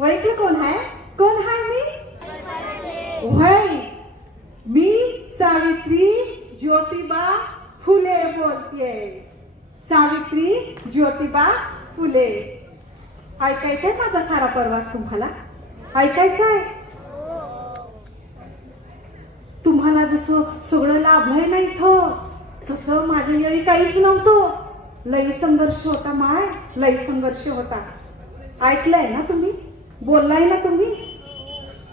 ओळखलं कोण आहे? कोण आहे मी? वय मी सावित्री ज्योतिबा फुले बोलतेय. सावित्री ज्योतिबा फुले. ऐकायचंय माझा सारा प्रवास तुम्हाला? ऐकायचंय? तुम्हाला जसं सगळं लाभलंय ना इथं, तसं माझ्या वेळी काहीच नव्हतं. लई संघर्ष होता माय, लई संघर्ष होता. ऐकलंय ना तुम्ही? बोललाय ना तुम्ही?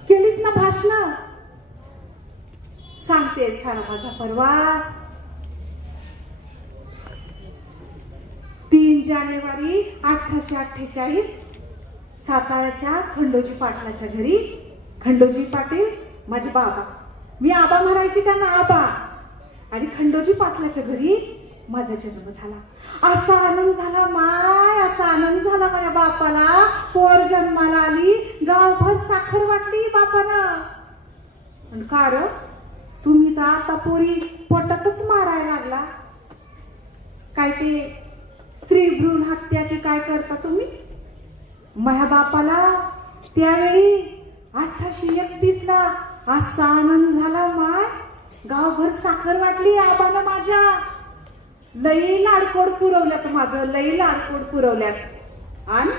केलीच ना भाषण? सांगते सारा माझा प्रवास. 3 जानेवारी 1848 साताऱ्याच्या खंडोजी पाटलाच्या घरी. खंडोजी पाटील माझे बाबा, मी आबा म्हणायची त्यांना आबा. आणि खंडोजी पाटलाच्या घरी माझा जन्म झाला. असा आनंद झाला माय, असा आनंद झाला माझ्या बापाला. पोर जन्माला आली, गावभर साखर वाटली बापानं. आणि कार तुम्ही तर आता पोरी पोटातच मारायला लागला. काय ते स्त्री भ्रूण हत्या की काय करता तुम्ही? माझ्या बापाला त्यावेळी 1831 ला असा आनंद झाला माय, गावभर साखर वाटली आबानं माझ्या. लई लाडकोड पुरवल्यात माझं, लई लाडकोड पुरवल्यात. आण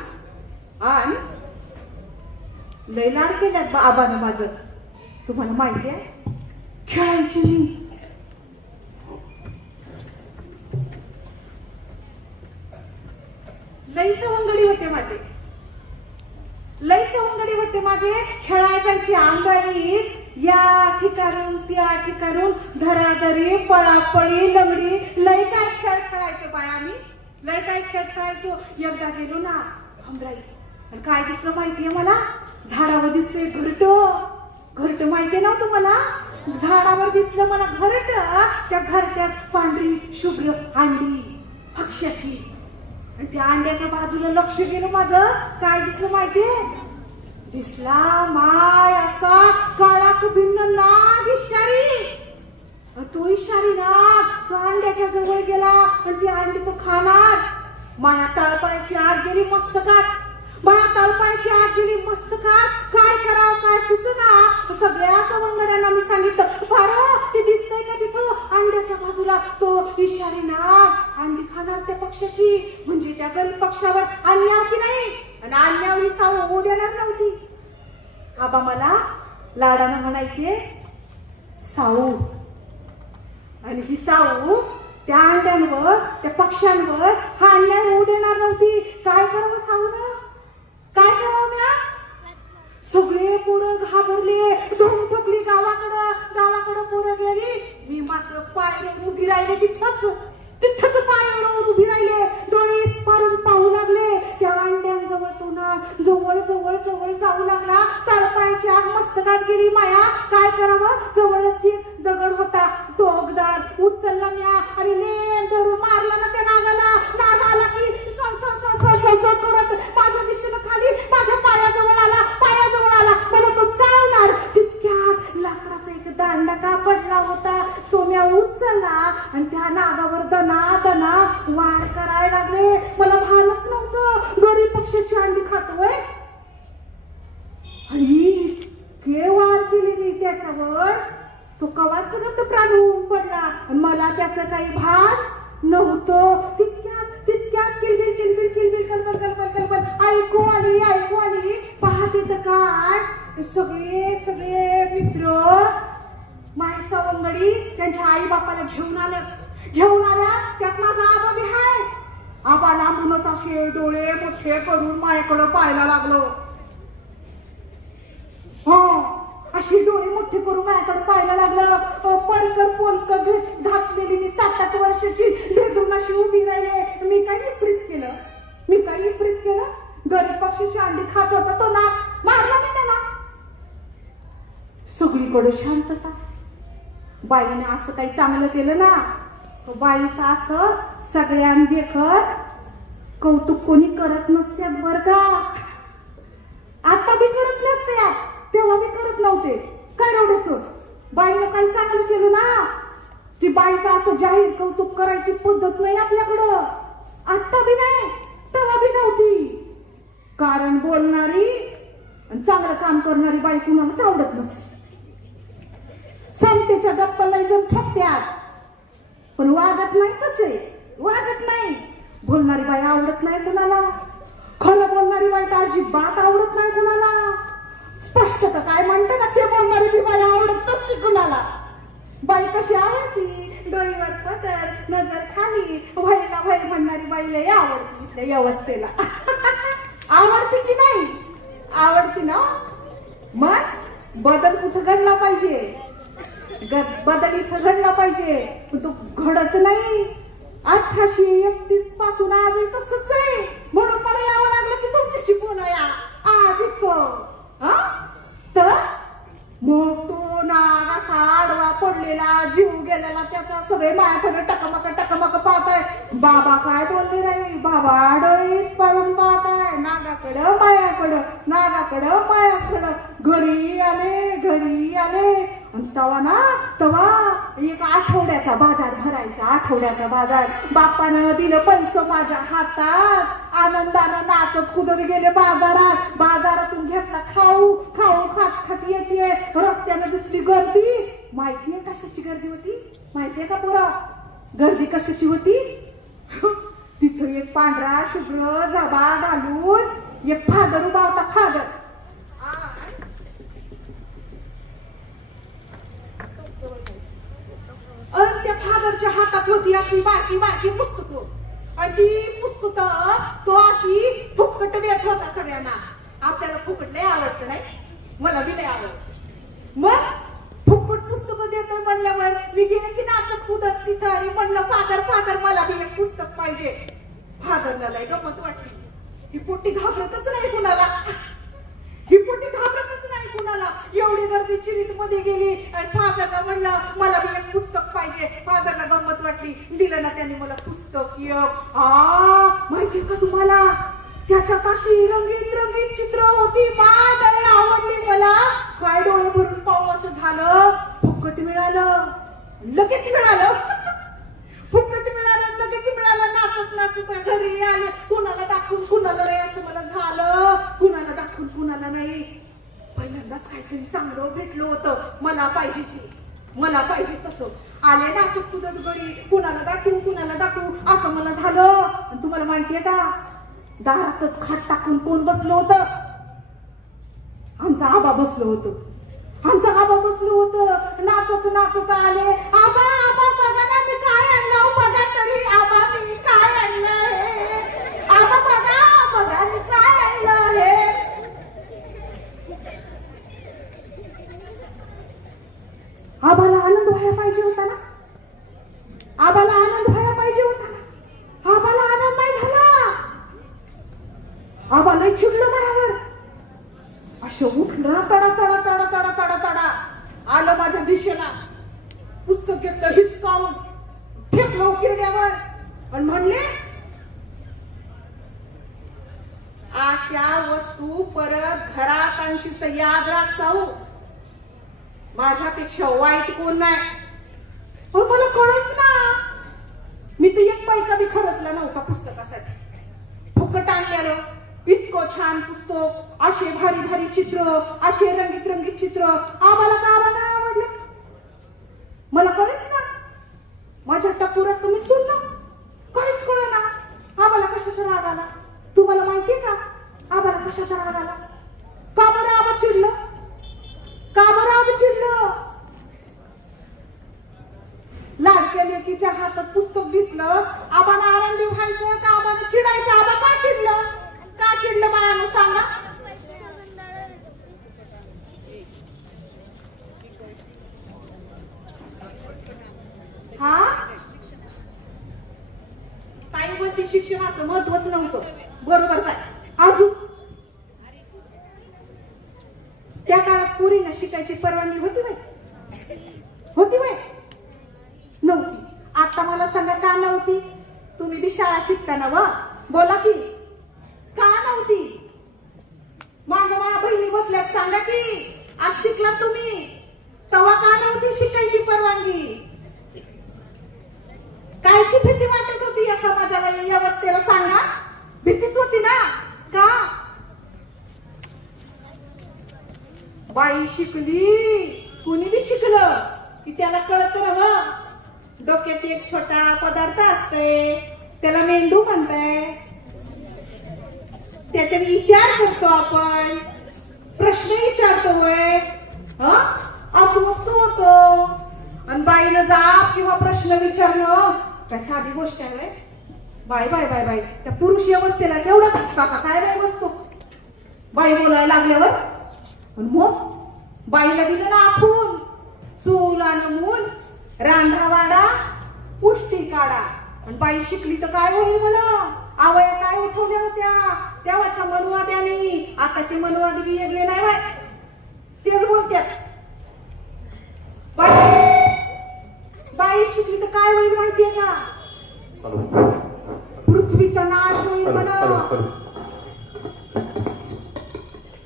लई लाड केल्यात आबानं माझं. तुम्हाला माहिती आहे? खेळायची मी. लई सवंगडी होते माझे, लई सवंगडी होते माझे. खेळायला जायची अंगाईत, या ठिकाणून त्या ठिकाणून, धराधरी, पळापळी, लंगडी, लई काय खेळ खेळायचो बाय आम्ही. लई काय खेळ खेळायचो. एकदा गेलो ना हमराई, आणि काय दिसलं माहितीये मला? झाडावर दिसले घरट. घरट माहितीये ना तुम्हाला? झाडावर दिसलं मला घरट. त्या घरट्यात पांढरी शुभ्र अंडी पक्ष्याची. आणि त्या अंड्याच्या बाजूला लक्ष गेलं माझं. काय दिसलं माहितीये? दिसला माय असा काळा भिन्न नाग इशारी. तो इशारी नाग तो अंड्याच्या जवळ गेला आणि ती अंडी तो खाणार. माया तळपायाची आग गेली मस्तकात. माया तळपायाची आग गेली मस्तकात. काय करावं काय सुचना. सगळ्या सवंगड्यांना मी सांगितलं, फारो ते दिसतंय का तिथं अंड्याच्या बाजूला तो इशारी नाग अंडी खाणार त्या पक्षाची. म्हणजे त्या गरीब पक्षावर अन्याय की नाही. आणि अन्यावली साव होऊ देणार नव्हती. आबा मला लाडानं म्हणायचे साऊ. आणि ही साऊ त्या अंड्यांवर त्या पक्ष्यांवर हा अन्याय होऊ देणार नव्हती. काय करावं साऊनं? काय करावं ना? सगळे पोरं घाबरले, धूम ठोकली गावाकडं. गावाकडं पोरं गेली. मी मात्र पायावर उभी राहिले. तिथंच पायावर उभी राहिले. डोळे पारून पाहू लागले. त्या अंड्यांजवळ तो ना जवळ जवळ जवळ जाऊ लागला. तळपायाची आग मस्तकात गेली माया. काय करावं? जवळच एक दगड होता टोकदार. उचलला म्या आणि लेन धरून मारला ना त्या नागाला. नाग आला की करत माझ्या दिशेनं खाली माझ्या पायाजवळ आला. पायाजवळ आला मला तो चावणार. तितक्यात लाकडाचा एक दांडा का पडला होता. तो म्या उचलला आणि त्या नागावर दना दना वार करायला लागले. मला भानच नव्हतं गरीब पक्षाची अंडी खातोय. आणि इतके वार केले मी त्याच्यावर, तो कवाच गप्प प्राण होऊन पडला. मला त्याचं काही भान नव्हतं. तितक्यात किलबिल किलबिल किलबिल कलबल कलबल कलबल ऐकू आली. पाहते तर काय सगळे मित्र माय सवंगडी त्यांच्या आई बापाला घेऊन आल्या. त्यात माझा आबा बी हाय. आबाला म्हणत असे डोळे मोठे करून माझ्याकडं पाहायला लागलो. हो अशी डोळे मोठे करून माझ्याकडे पाहायला लागलं. परकर पोलक घातलेली मी 7-8 वर्षाची भेदून अशी उभी राहिले. मी काही विपरीत केलं. गरीब पक्षाची अंडी खात होता तो नाग. मारला मी त्याला. सगळीकडे शांतता. बाईने असं काही चांगलं केलं ना, तो बाईचं असं सगळ्यांदेखत कौतुक कोणी करत नसत्यात बर का. आता बी करत नसत्यात, तेव्हा बी करत नव्हते. काय रोडस बाईनं काही चांगलं केलं ना, ती बाईचं असं जाहीर कौतुक करायची पद्धत नाही आपल्याकडं. आता बी नाही, तेव्हा बी नव्हती. कारण बोलणारी काम करणारी बाई कुणालाच आवडत नसते. समतेच्या गप्पा लय जण ठेकत्यात, पण वागत नाही तसे, वागत नाही. बोलणारी बाई आवडत नाही कुणाला, खरं बोलणारी बाई तर अजिबात आवडत नाही कुणाला. स्पष्टता काय म्हणते ना ते बोलणारी ती बाई आवडत नसते कुणाला. बाई कशी आवडती, डोळीवर पदर, नजर खाली, व्हायला व्हाय म्हणणारी बाई लय आवडती. इथल्या व्यवस्थेला आवडती की नाही, आवडती ना. मग बदल कुठं घडला पाहिजे, बदल इथं घडला पाहिजे, पण तो घडत नाही. 1831 पासून आजही तसंच आहे. म्हणून मला यावं लागलं की तुमच्याशी बोलाया आज इथं. तर मग तो नाग असा आडवा पडलेला, जीव गेलेला त्याचा, सगळे मायाकडे टकमक पाहताय. बाबा काय बोलले रे, बाबा डोळीच पाडून पाहताय नागाकडं मायाकडं, नागाकडं मायाकडं. घरी आले आणि तवा एक आठवड्याचा बाजार भरायचा, आठवड्याचा बाजार. बापानं दिलं पैसे माझ्या हातात, आनंदानं नाचत कुदत गेले बाजारात. बाजारातून घेतला खाऊ खात येते. रस्त्यानं दिसली गर्दी. माहितीये कशाची गर्दी होती, माहितीये का पोरा, गर्दी कशाची होती. तिथं एक पांढरा शुभ्र जबा घालून एक फादर उभा होता, फादर. आणि त्या फादरच्या हातात होती अशी बारकी पुस्तकं. आणि ती पुस्तकं तो अशी फुकट देत होता सगळ्यांना. आपल्याला फुकट लय आवडतं नाही, मला बी लय आवडत. मग फुकट पुस्तकं देतो म्हणल्यावर मी गेले की नाचत कुदत तिथं आणि म्हणलं फादर मला बी एक पुस्तक पाहिजे. फादरला लय गमत वाटली. ही पोटी घाबरतच नाही कुणाला, ही पोटी घाबरतच नाही कुणाला. एवढी गर्दी चिरीत मध्ये गेली आणि फादरला म्हणलं मला बी एक पुस्तक पाहिजे. फादरला गंमत वाटली, दिलं ना त्यांनी मला पुस्तक. माहिती का तुम्हाला, त्याच्यात अशी रंगीत चित्र होती. लय आवडली मला. काय डोळे भरून पाहू असं झालं. फुकट मिळालं, लगेच मिळालं. फुकट मिळालं, लगेच मिळालं. नाचत घरी आले. कुणाला दाखवून कुणाला नाही असं मला झालं. कुणाला दाखवून कुणाला नाही. पहिल्यांदाच काहीतरी चांगलं भेटलं होतं. मला पाहिजे तसं. आले नाचत कुदत घरी. कुणाला दाखवू असं मला झालं. आणि तुम्हाला माहितीये का, दारातच खाट टाकून कोण बसलं होतं, आमचा आबा बसलो होतं. नाचत आले. आबा बघा ना मी काय आणलं, बघा तरी आबा मी काय आणलं हे. आबा बघा मी काय आणलं हे. आबाला आनंद व्हायला पाहिजे होता ना, आबाला आनंद नाही झाला. आबा लय चिडलं माझ्यावर. असं उठलं तडा आलं माझ्या दिशेला. पुस्तक घेतलं, हिसकावून फेकलं किरड्यावर आणि म्हणले, अशा वस्तू परत घरात आणशी तर याद राख साऊ, माझ्यापेक्षा वाईट कोण नाही. पण मला कळच ना, मी तर एक पैका बी खर्चला नव्हता पुस्तकासाठी. फुकट आणलेलं इतकं छान पुस्तक, असे भारी चित्र, असे रंगीत चित्र. आम्हाला नाही आवडलं. मला कळच ना, माझ्या टपुरात तुम्ही सुनलं, काहीच कळ ना. आम्हाला कशाचा राग आला तुम्हाला माहितीये का, आम्हाला कशाचा राग आला. का बरं आबा चिडलं, लाडक्या लेकीच्या हातात पुस्तक दिसलं, आबाला आनंदी व्हायचं का आबाला चिडायचं. आबा का चिडलं बाळानं सांगा. ताई बोलती शिक्षणाचं महत्वच नव्हतं, बरोबर काय. अजून त्या काळात पोरींना शिकायची परवानगी होती व्हय? नव्हती. आता मला सांगा का नव्हती. तुम्ही बी शाळा शिकताना व बोला की का नव्हती. माझ्या बहिणी बसल्यात, सांगा की आज शिकला तुम्ही, तेव्हा का नव्हती शिकायची परवानगी. कायची भीती वाटत होती या समाजाला, या अवस्थेला सांगा. भीतीच होती ना. का बाई शिकली, कुणी बी शिकलं की त्याला कळत ना, डोक्यात एक छोटा पदार्थ असतोय त्याला मेंदू म्हणताय. त्याच्याने विचार करतो आपण, प्रश्न विचारतोय, अस्वस्थ होतो. आणि बाईला जाब किंवा प्रश्न विचारणं काय साधी गोष्ट आहे? बाय बाय बाय बाय त्या पुरुष अवस्थेला केवढा धक्का काय बाई बसतो बाई बोलायला लागल्यावर. मग बाईला दिलं ना आपण चूल आणि मूल, रांधा वाडा, पुष्टी काढा. आणि बाई शिकली तर काय होईल म्हणा? आवया काय उठवल्या होत्या तेव्हाच्या मनुवाद्यांनी, आताचे मनुवादी वेगळे नाही बाय, तेच बोलतात. बाई शिकली तर काय होईल माहितीये का? पृथ्वीचा नाश होईल म्हणा.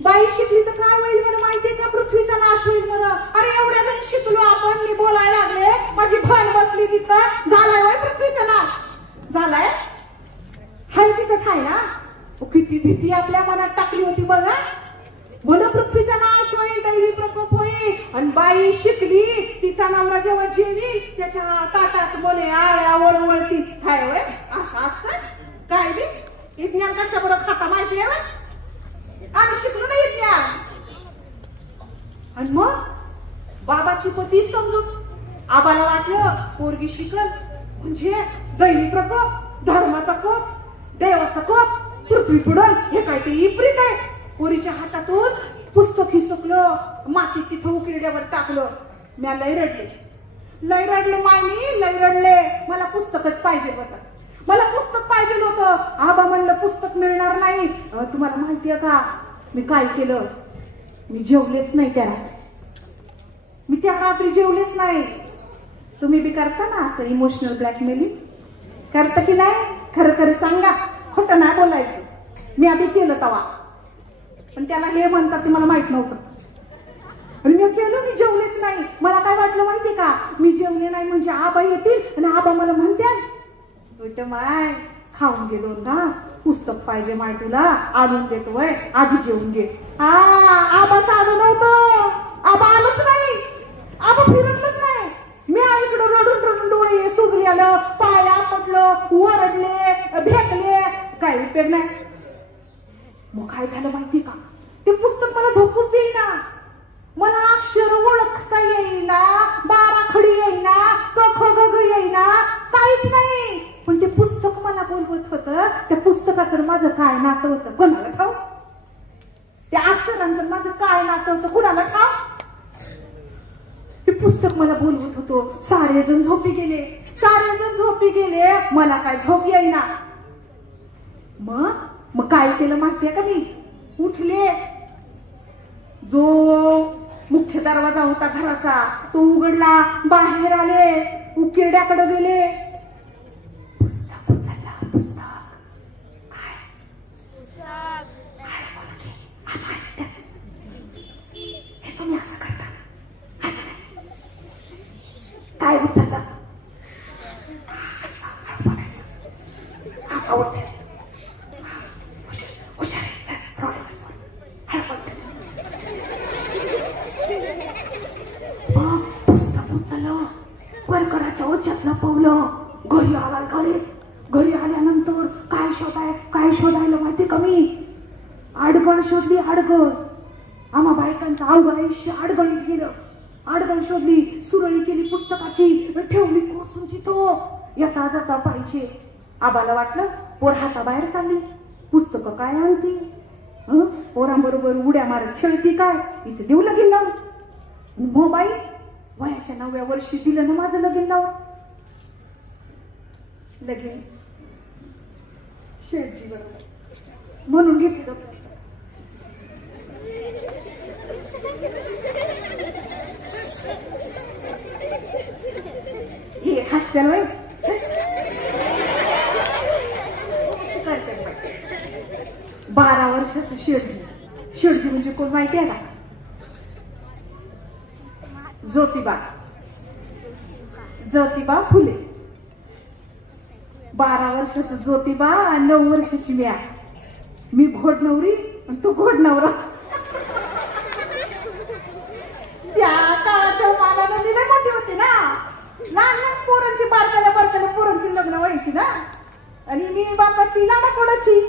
बाई शिकली तर काय होईल म्हणा माहितीये का? पृथ्वीचा नाश होईल म्हणा. अरे एवढ्या जण शिकलो आपण, मी बोलायला लागले, माझी भण बसली तिथं. झालाय वय पृथ्वीचा नाश? झालाय? हाय तिथंच आहे ना. किती भीती आपल्या मनात टाकली होती बघा. म्हणून पृथ्वीचा नाश होईल, दैवी प्रकोप होईल. आणि बाई शिकली, तिचा नवरा जेव्हा जेवील त्याच्या ताटात बोले आळ्या वळवळती. काय वय असं असतं काय बी? विज्ञान कशाबरोबर खाता माहिती आहे ना? आम्ही शिकलो ना विज्ञान. आणि मग बाबाची पती समजून आबाला वाटलं पोरगी शिकल म्हणजे दैवी प्रकोप, धर्माचा कोप, देवाचा कोप, पृथ्वी पुढल, हे काय ते विपरीत आहे. पोरीच्या हातातून पुस्तक हिसकलं, मातीत तिथं उकिरड्यावर टाकलं. म्या लय रडले मायनी, लय रडले. मला पुस्तकच पाहिजे होतं, मला पुस्तक पाहिजे होतं. आबा म्हणलं पुस्तक मिळणार नाही. तुम्हाला माहितीये का मी काय केलं? मी जेवलेच नाही त्या रात्री. मी त्या रात्री जेवलेच नाही. तुम्ही बी करता ना असं इमोशनल ब्लॅकमेलिंग? करता की नाही? खरं खरं सांगा, खोटं नाही बोलायचं. मी आधी केलं तवा, पण त्याला हे म्हणतात ते मला माहित नव्हतं. आणि मी केलं, मी जेवलेच नाही. मला काय वाटलं माहितीये का? मी जेवले नाही म्हणजे आबा येतील आणि आबा मला म्हणतील माय खाऊन घे 2 घास, पुस्तक पाहिजे माय तुला, आणून देतो वय, आधी जेवून घे. आबा साधं नव्हतं, आबा आलंच नाही, आबा फिरतलंच नाही. मी आईकडे रडून रडून डोळे सुजले आलं, पाय आपटलं, वरडले, भेटले, काय उपयोग नाही. मग काय झालं माहिती का? ते पुस्तक मला झोपूच देईना. मला अक्षर ओळखता येईना, 12 खडी येईना, क ख ग घ येईना, काहीच नाही. पण ते पुस्तक मला बोलवत होतं. त्या पुस्तकाचं माझं काय नातं होतं कोणाला ठाऊ? त्या अक्षरांचं माझं काय नातं होतं कोणाला ठाऊ? ते पुस्तक मला बोलवत होतो. सारेजण झोपी गेले, मला काय झोप येईना. मग काय केलं माहितीये का? मी उठले, जो मुख्य दरवाजा होता घराचा तो उघडला, बाहेर आले, उकिरड्याकडे गेले. पुस्तक उचललं, पुस्तक काय? हे तुम्ही असं करता काय? उचललं परकराच्या ओच्यात लपवलं. घरी आल्यानंतर काय शोधायला माहिती का? मी आडगळ शोधली. आम्हा बायकांचं अवघड आयुष्य आडगळीत गेलं. आडगळ शोधली, सुरळी केली पुस्तकाची, ठेवली कोसून तिथं. येता जाता पाहिजे. आबाला वाटलं पोर हाताबाहेर चालली, पुस्तक काय आणती, पोरांबरोबर उड्या मारत खेळती काय, हिचं देऊ लगीन लावून. मोबाईल वयाच्या 9व्या वर्षी दिलं ना माझं लगीन लावून. लगीन शेठजी बरोबर म्हणून घेतलं. हे हसत्याल वय 12 वर्षाचं शेठजी म्हणजे कोण माहिती आहे का? ज्योतिबा फुले. 12 वर्षाचं ज्योतिबा आणि 9 वर्षाची म्या. मी घोड नवरी आणि तू घोड नवरा. लग्न व्हायची ना, आणि मी बापाची लाडाकोडाची.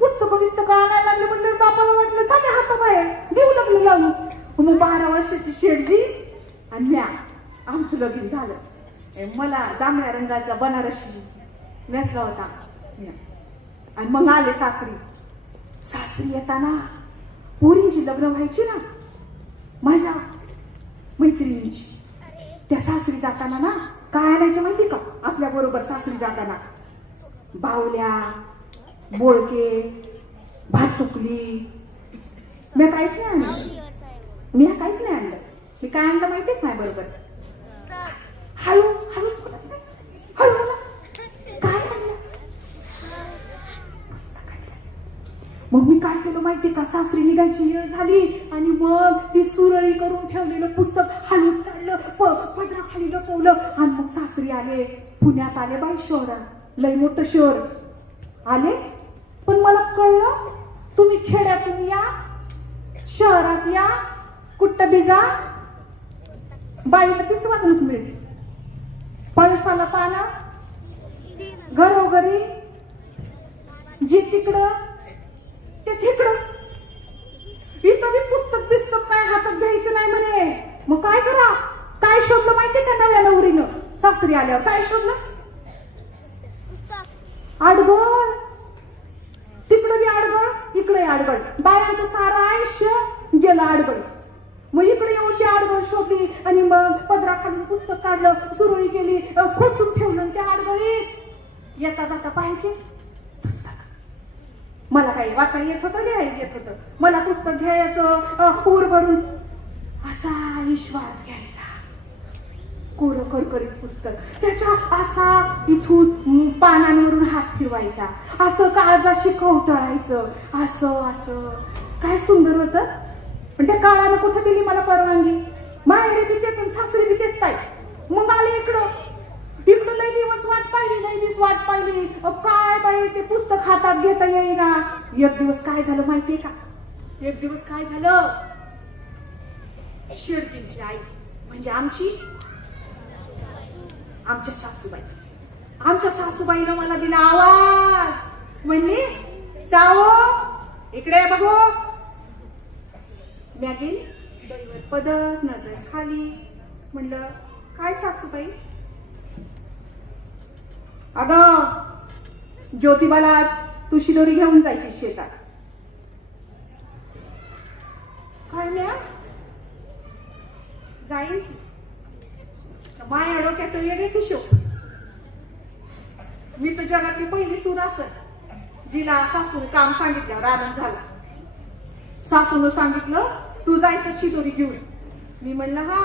पुस्तक आणायला लागले म्हणजे बापाला वाटलं झाले हाताबाहेर देऊ लग्न लावून. मग 12 वर्षाची शेठजी आणि म्या, आमचं लगीन झालं. मला जांभळ्या रंगाचा बनारसी नेसला होता. आणि मग आले सासरी. सासरी येताना पोरींची लग्न व्हायची ना माझ्या मैत्रिणींची. त्या सासरी जाताना ना काय आणायचे माहिती का आपल्या बरोबर? सासरी जाताना बावल्या, बोळके, भातुकली. मी काहीच नाही आणलं. मी काहीच नाही आणलं. मी काय आणलं माहितीये का बरोबर? हळू हळू हळू बोला. काय आणलं? पुस्तक आणलं. मग मी काय केलं माहितीये का? सासरी निघायची वेळ झाली आणि मग ती सुरळी करून ठेवलेलं पुस्तक हळूच काढलं, पदराखाली लपवलं आणि मग सासरी आले. पुण्यात आले बाई, शहरात लय मोठं शहर आले. पण मला कळलं तुम्ही खेड्यातून या, शहरात या, कुठं बी जा, बाईला तीच वागणूक मिळते. पळसाला पाना, घरोघरी, जे तिकडं तेच इकडं. इथं बी पुस्तक काय हातात घ्यायचं नाही म्हणे. मग काय करा? काय शोधलं माहितीये का नव्या नवरीनं? सासरी आल्यावर काय शोधलं? आडगळ. तिकडं बी आडगळ, इकडे आडगळ. बायांचं सारं आयुष्य गेलं आडगळ. मग इकडे येऊन ती आडगळ शोधली आणि मग पदराखाली पुस्तक काढलं, सुरळी केली, खोचून ठेवलं. त्या आडगळीत येता जाता पाहायचे पुस्तक. मला काही वाचायला येत होतं, लिहायला येत होतं. मला पुस्तक घ्यायचं पूर भरून, असा विश्वास घ्यायचा. कोरं करकरीत पुस्तक, त्याच्या असा इथून पानांवरून हात फिरवायचा, असं काळजाशी कवटाळायचं, असं असं. काय सुंदर होतं. पण त्या काळानं कुठं दिली मला परवानगी? माहेरी बी तेच आणि सासरी बी तेच काय. मग आले इकडं लय दिवस वाट पाहिली, लय दिवस वाट पाहिली. काय बाई ते पुस्तक हातात घेता येईना. एक दिवस काय झालं माहितीये का? एक दिवस काय झालं? शेठजींची आई म्हणजे आमच्या सासूबाईनं मला दिला आवाज. म्हणली, सावो इकडे बघू. मी गेली, डोईवर पदर, नजर खाली. म्हणलं, काय सासूबाई? अगं ज्योतिबाला आज तू शिदोरी घेऊन जायची शेतात. काय म्या? जाईल. माया डोक्यात वेगळीच हिशोब. मी तर जगातली पहिली सून असत जिला सासून काम सांगितल्यावर आनंद झाला. सासून सांगितलं तू जायचं शिदोरी घेऊन. मी म्हणलं हा,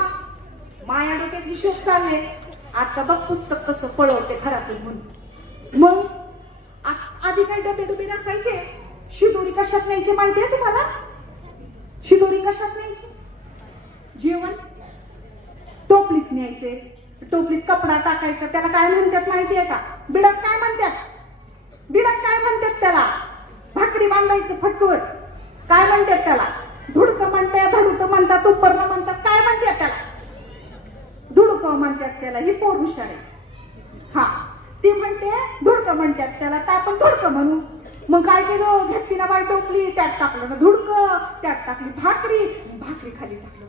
माया डोक्यात हिशोब चालले. आता बघ पुस्तक कसं पळवते घरातून म्हणून. मग आधी काही डबे नसायचे. शिदोरी कशात न्यायची माहितीये तुम्हाला? शिदोरी कशात न्यायची? जेवण टोपलीत न्यायचे. टोपलीत कपडा टाकायचा. त्याला काय म्हणतात माहितीये का? बिडक काय म्हणतात? बिडक काय म्हणतात त्याला? भाकरी बांधायचं फटकूर. काय म्हणतात त्याला? धुडकं म्हणतात, धडुकं म्हणतात, उपरणं म्हणतात. काय म्हणतात त्याला? धुडकं म्हणतात त्याला. ही पोर हुशार आहे. हा, ती म्हणते धुडकं म्हणतात त्याला, तर आपण धुडकं म्हणू. मग काय केलं? घेतली ना बाई टोपली, त्यात टाकलं ना धुडकं, त्यात टाकली भाकरी, भाकरी खाली टाकलं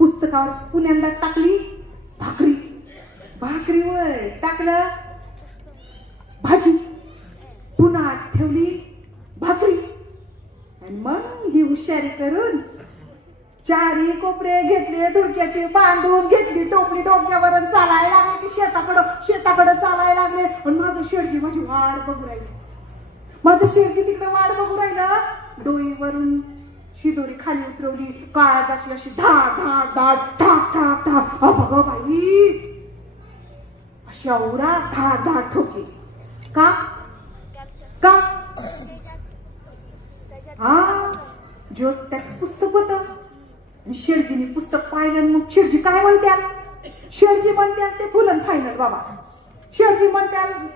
पुस्तकावर. पुण्यांदा टाकली भाकरी, भाकरीवर टाकलं भाजी, पुन्हा ठेवली भाकरी. आणि मग ही हुशारी करून चारी कोपरे घेतले, धुडक्याचे बांधून घेतली टोपली डोक्यावर, चालायला लागले की शेताकडं चालायला लागले. आणि माझं शेठजी माझी वाट बघू राहिली. माझं शेठजी तिकडे वाट बघू राहिलं. डोईवरून शिदोरी खाली उतरवली. काळा जाशी अशी धाड धाड धाड ठाक ठाक ठाक. बघ बाई, अशा औरा धाड धाड ठोकली. का का? हा, जो त्यात पुस्तक होतं. शेठजीने पुस्तक पाहिलं. मग शेठजी काय म्हणतात? शेठजी म्हणतात ते फुलन फायनल बाबा. शेठजी म्हणतात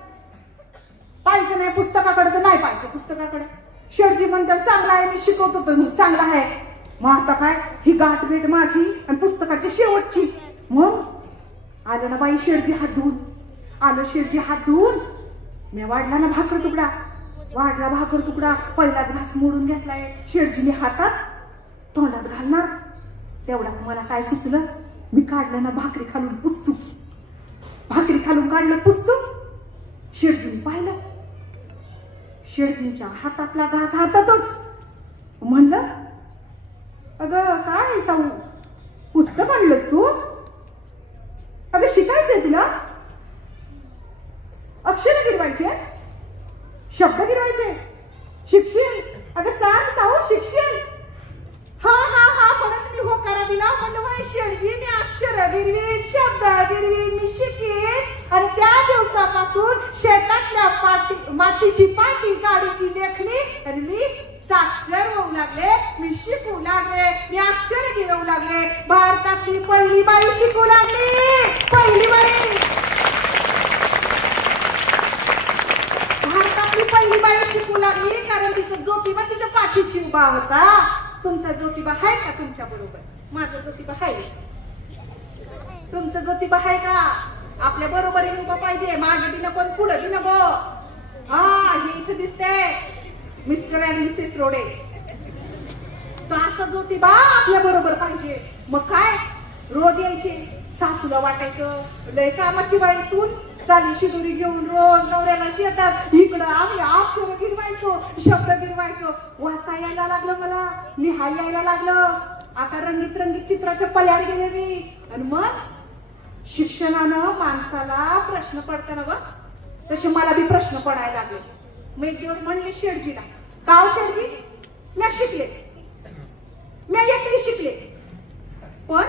पाहिजे नाही पुस्तकाकडे, तर नाही पाहिजे पुस्तकाकडे. शेठजी म्हणतात चांगला आहे, मी शिकवतो तर चांगला आहे. मग आता काय, ही गाठ भेट माझी आणि पुस्तकाची शेवटची. मग आलं ना बाई शेडजी हात धुवून, आलं शेडजी हात धुवून. मी वाढला ना भाकर तुकडा, वाढला भाकर तुकडा, पहिलाच घास मोडून घेतलाय शेडजीने हातात, तोंडात घालणार. तेवढ्यात मला काय सुचलं, मी काढलं ना भाकरी खालून पुस्तू, भाकरी खालून काढलं पुस्तू. शेडजीने पाहिलं, शेडजींच्या हातातला घास हातातच. म्हणलं अगं काय साऊ पुस्तक आणलंस तू? अगं शिकायचंय तुला, अक्षर गिरवायचे, शब्द गिरवायचे, शिकशील? अगं सांग साऊ शिकशील? हा हा हा परत मी होकारा दिला. म्हणलं शेडजी मी अक्षर गिरवीन, शब्द गिरवीन, मी शिकेन. आणि त्या दिवसापासून शेतातल्या मातीची पाटी, गाडीची लेखणी, आणि मी साक्षर होऊ लागले, मी शिकू लागले, मी अक्षर गिरवू लागले. भारतातली पहिली बाई शिकू लागली, पहिली बाई, भारतातली पहिली बाई शिकू लागली. कारण तिचं ज्योतिबा तिच्या पाठीशी उभा होता. तुमचा ज्योतिबा आहे का तुमच्या बरोबर? माझा ज्योतिबा आहे. तुमचं ज्योतिबा आहे का? आपल्या बरोबर उभा पाहिजे, मागे बी नको पुढे बी नको. हा हे इथे दिसते मिस्टर अँड मिसेस रोडे. तो असा ज्योतिबा आपल्या बरोबर पाहिजे. मग काय रोज यायचे, सासूला वाटायचं लय कामाची बाई सून, चाली शिदोरी घेऊन रोज नवऱ्याला शेतात. इकडं आम्ही अक्षर गिरवायचो, शब्द गिरवायचो. वाचा यायला लागलं, मला लिहा यायला लागलं. आता रंगीत रंगीत चित्राच्या पल्याड गेले मी. आणि मग शिक्षणानं माणसाला प्रश्न पडताना व तसे मला बी प्रश्न पडायला लागले. मी एक दिवस म्हणले शेडजीला, काव शेडजी मी शिकले, मी एकटी शिकले, पण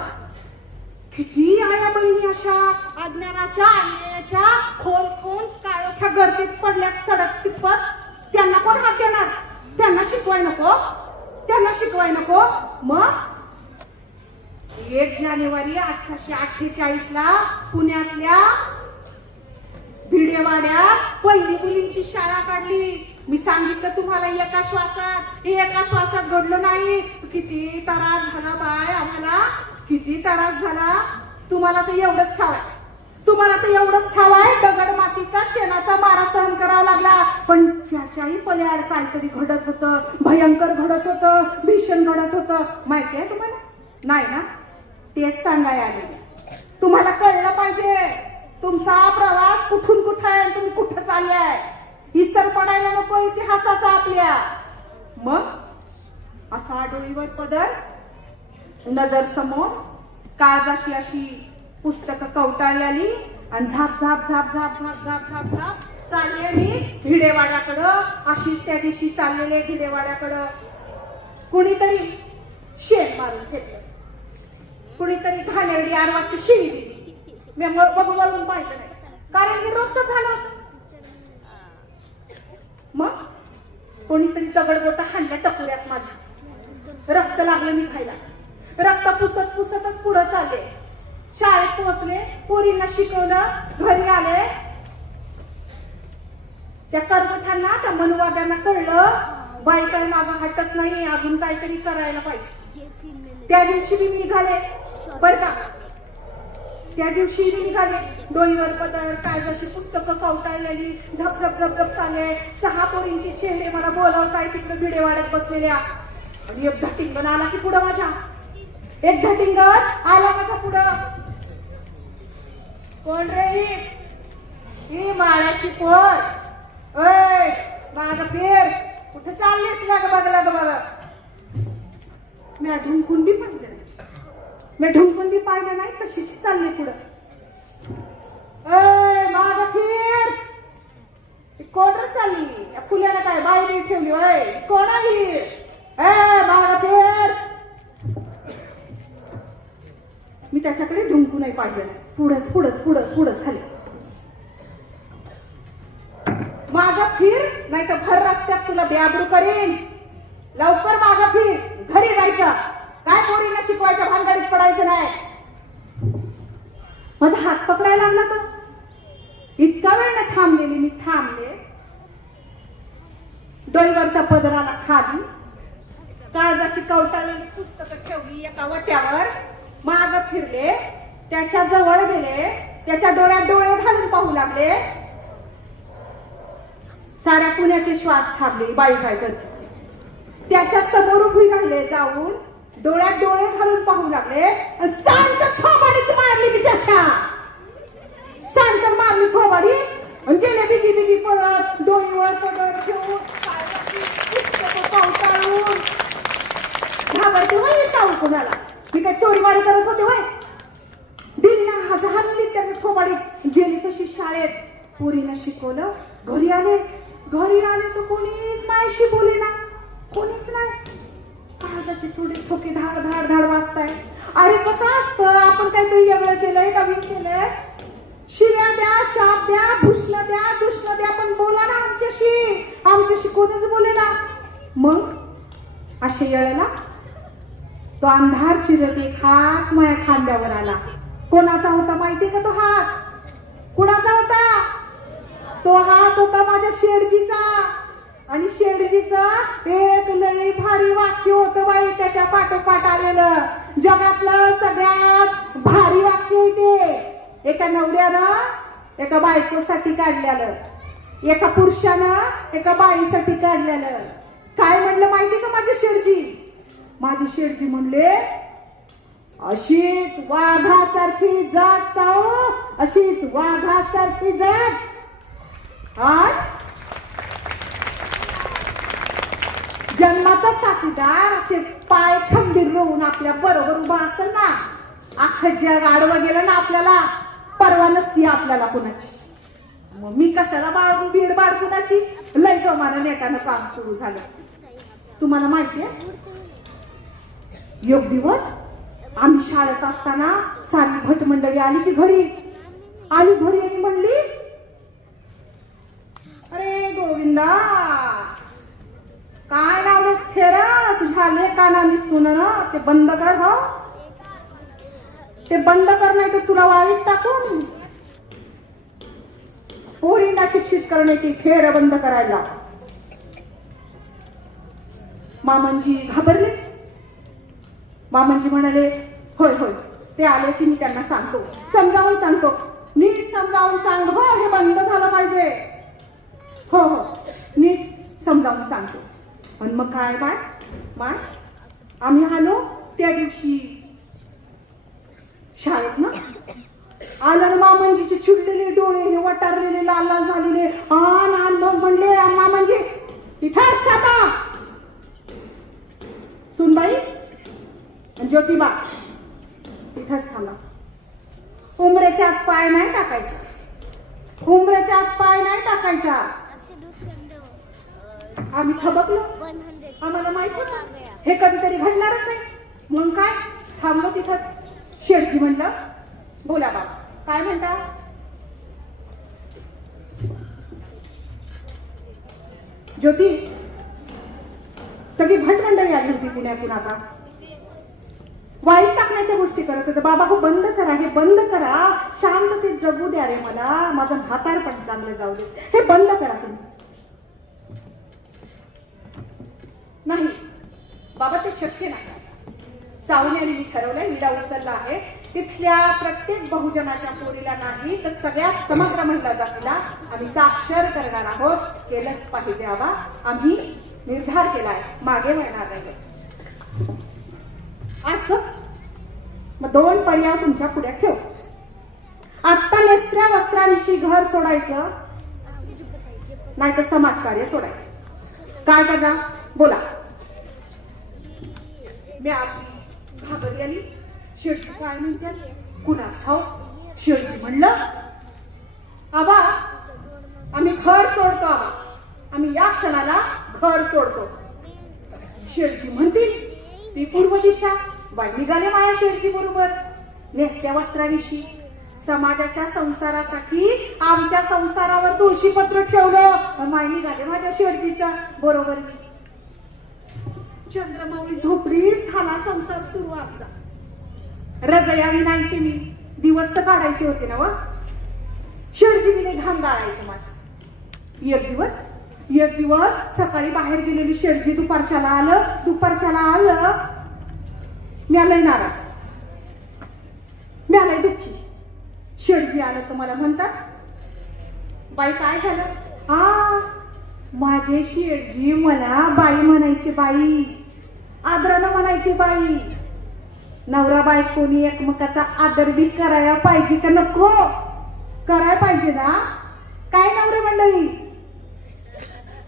किती आया बहिणी अशा अज्ञानाच्या अन्यायाच्या खोल खोल काळोख्या गर्दीत पडल्यात सडक टिपत. त्यांना कोण हात देणार? त्यांना शिकवाय नको, त्यांना शिकवाय नको. मग 1 जानेवारी 1848 ला पुण्यातल्या भिडेवाड्यात पहिली मुलींची शाळा काढली. मी सांगितलं तुम्हाला एका श्वासात, एका श्वासात घडलं नाही. किती त्रास झाला बाय आम्हाला, किती त्रास झाला. तुम्हाला तर एवढंच ठाव आहे, तुम्हाला तर एवढंच ठाव आहे. दगड मातीचा शेणाचा मारा सहन करावा लागला. पण त्याच्याही पल्याड काहीतरी घडत होतं, भयंकर घडत होतं, भीषण घडत होतं. माहिती आहे तुम्हाला? नाही ना? तेच सांगायला आले. तुम्हाला कळलं पाहिजे तुमचा प्रवास कुठून कुठं आहे, तुम्ही कुठं चाललाय. विसर पडायला नको इतिहासाचा आपल्या. मग असा डोईवर पदर, नजर समोर, काळजाशी अशी पुस्तकं कवटाळली आणि झाप झाप झाप झाप झाप झाप झाप झाप चालले मी भिडेवाड्याकडं. अशीच त्या दिवशी चाललेले भिडेवाड्याकडं. कुणीतरी शेण मारून फेकलं, कुणीतरी घाणेरडी आरवाची शिळी दिली. मी बघून वळून पाहिलं नाही, कारण हे रोजच झालं होतं. मग कोणीतरी दगडगोटा हाणला टपुऱ्यात माझ्या, रक्त लागलं मी खायला. रक्त पुसत पुसतच पुढे चालले. शाळेत पोहोचले, पोरींना शिकवलं, घरी आले. त्या कर्मठांना, त्या मनुवाद्यांना कळलं बाई काय मागं हटत नाही, अजून काहीतरी करायला पाहिजे. त्या दिवशी मी निघाले बर का, त्या दिवशी मी निघाले. डोईवर पदर, काळजाशी पुस्तकं कवटाळलेली, झप झप झप झप चालले. 6 पोरींचे चेहरे मला बोलावताय तिकडे भिडेवाड्यात बसलेल्या. आणि एक धटिंगण आला की पुढं माझ्या, एक धटिंगण आला माझ्या पुढं. कोण रे ही? माळ्याची पोर. ओय माग फिर, कुठे चाललीस? लाग बघ लाग बघ. मी ढुंकून बी पाहिलं नाही, मी ढुंकून बी पाहिलं नाही, तशीच चालली पुढं. ओय माग फिर. कोण रे चालली? फुल्याला काय बाई बी ठेवली? ओय कोण आली? माग फिर. मी त्याच्याकडे ढुंकू नाही पाहिलं नाही, पुढंच पुढंच पुढंच पुढंच झाले. माग फिर, नाही तर भर रस्त्यात तुला बेआबरू करीन. लवकर माग फिर, घरी जायचं. काय पोरींना शिकवायच्या भानगडीत पडायचं नाही. माझा हात पकडायला लागला तो. इतका वेळ नाही थांबलेली मी, थांबले. डोईवरचा पदराला खाली, काळजाशी कवटाळलेली पुस्तकं ठेवली एका वट्यावर. माग फिरले. त्याच्या जवळ गेले, त्याच्या डोळ्यात डोळे घालून पाहू लागले. साऱ्या पुण्याचे श्वास थांबले. बाई काय करते? त्याच्या समोर उभी राहिले, जाऊन डोळ्यात डोळे घालून पाहू लागले. थोबाडीत मारली मी त्याच्या, सांगत मारली थोबाडी आणि गेले बिगी बिगी पळत, डोईवर पदर ठेवून पावसाळून. घाबरते वय जाऊ कोणाला? मी काय चोरीमारी करत होते वय? दिली ना हाणली त्यांनी थोबाडी. गेली तशी शाळेत, पोरीनं शिकवलं. घरी आले तर कोणीच माझ्याशी बोले ना, कोणीच नाही. काळजाचे थोडे ठोके धाड धाड धाड वाजताय. अरे कसं असतं, आपण काहीतरी वेगळं केलंय, नवीन केलंय. शिव्या द्या, शाप द्या, भूषण द्या, दुष्ण द्या, पण बोला ना आमच्याशी कोणीच बोले ना. मग अशा वेळेला तो अंधार चिरत एक हात माझ्या खांद्यावर आला. कोणाचा होता माहितीये का तो हात? कुणाचा होता? तो हात होता माझ्या शेडजीचा. आणि शेडजीचं एक लई भारी वाक्य होतं बाई, त्याच्या पाठोपाठ आलेलं. जगातलं सगळ्यात भारी वाक्य होते. एका नवऱ्यानं एका बायकोसाठी काढलेलं, एका पुरुषानं एका बाईसाठी काढलेलं. काय म्हणलं माहिती का माझे शेडजी म्हणले, अशीच वाघासारखी जात साऊ, अशीच वाघासारखी जात. जन्माचा साथीदार असे पाय खंबीर रोवून आपल्या बरोबर उभा असेल ना, अख्खं जग आडवं गेलं ना, आपल्याला परवा नसती आपल्याला कुणाची. मग मी कशाला बाळगू बीड बाळकुणाची? लय जोमानं नेटानं काम सुरू झालं. तुम्हाला माहितीये, एक दिवस आम्ही शाळेत असताना सारी भट मंडळी आली की घरी आणि म्हणली, अरे गोविंदा, काय लावले फेर तुझ्या लेकानानी सुनन, ते बंद कर. हो ते बंद कर, नाही तर तुला वाळीत टाकून पोरींना शिक्षित करण्याची फेर बंद करायला. मामनजी घाबरले. मामनजी म्हणाले, होय होय, ते आले की मी त्यांना सांगतो, समजावून सांगतो, नीट समजावून सांग. हो हे बंद झालं पाहिजे. हो हो, नीट समजावून सांगतो. आणि मग काय माय आम्ही आलो त्या दिवशी शाळेत ना, आलं मामनजीचे चिडलेले डोळे, हे वटारलेले लाल लाल झालेले. आणि मग म्हणले मामनजी, इथेच थांबा. सुनबाई आणि ज्योतिबा इथेच थांबा. उमरेच्या आत पाय नाही टाकायचा, उमरेच्या आत पाय नाही टाकायचा. आम्ही थबकलो, आम्हाला माहित होतं हे कधीतरी घडणारच नाही. मग काय थांबलो तिथंच. शेठजी म्हणलं, बोला बाबा, काय म्हणता? ज्योती, सगळी भट मंडळी आली होती पुण्यातून. आता वाईट टाकण्याच्या गोष्टी करत होते. बाबा हो बंद करा, हे बंद करा, शांततेत जगू द्या रे मला, माझं म्हातार पण चांगलं जाऊ दे, हे बंद करा तुम्ही. नाही बाबा, ते शक्य नाही. सावण्याने मी ठरवलंय, विडा उचलला आहे. तिथल्या प्रत्येक बहुजनाच्या पोरीला नाही तर सगळ्या समग्र महिला जातीला आम्ही साक्षर करणार आहोत. केलंच पाहिजे बाबा, आम्ही निर्धार केलाय, मागे वळणार नाही. असं मग दोन पर्याय तुमच्या पुढे ठेव. आत्ता नेसऱ्या वस्त्रांशी घर सोडायचं, नाही तर समाजकार्य सोडायचं. काय करणार बोला. मी आपली घाबरलेली. शेठजी काय म्हणतात कुणास ठाऊक. शेठजी म्हणलं, आबा आम्ही घर सोडतो, आबा आम्ही या क्षणाला घर सोडतो. शेठजी म्हणतील, ती पूर्व दिशा वाई निघाले माया शेठजी बरोबर नेसत्या वस्त्रांशी. समाजाच्या संसारासाठी आमच्या संसारावर तुळशीपत्र ठेवलं, माय निघाले माझ्या शेठजीचा बरोबर. चंद्रमाऊली झोपडी, झाला संसार सुरू आमचा. रजया विनायची मी दिवस तर काढायचे होते ना व. शेठजी विने घाम गाळायचं माझं. एक दिवस सकाळी बाहेर गेलेली शेठजी दुपारच्याला आलं. मी आलंय नाराज, मी आलंय दुःखी. शेठजी आलं तर मला म्हणतात, बाई काय झालं? माझे शेठजी मला बाई म्हणायचे, बाई आदरानं म्हणायचे बाई. नवरा बायकोनी एकमेकाचा आदर बी करायला पाहिजे का नको? करायला पाहिजे ना. काय नवरे मंडळी,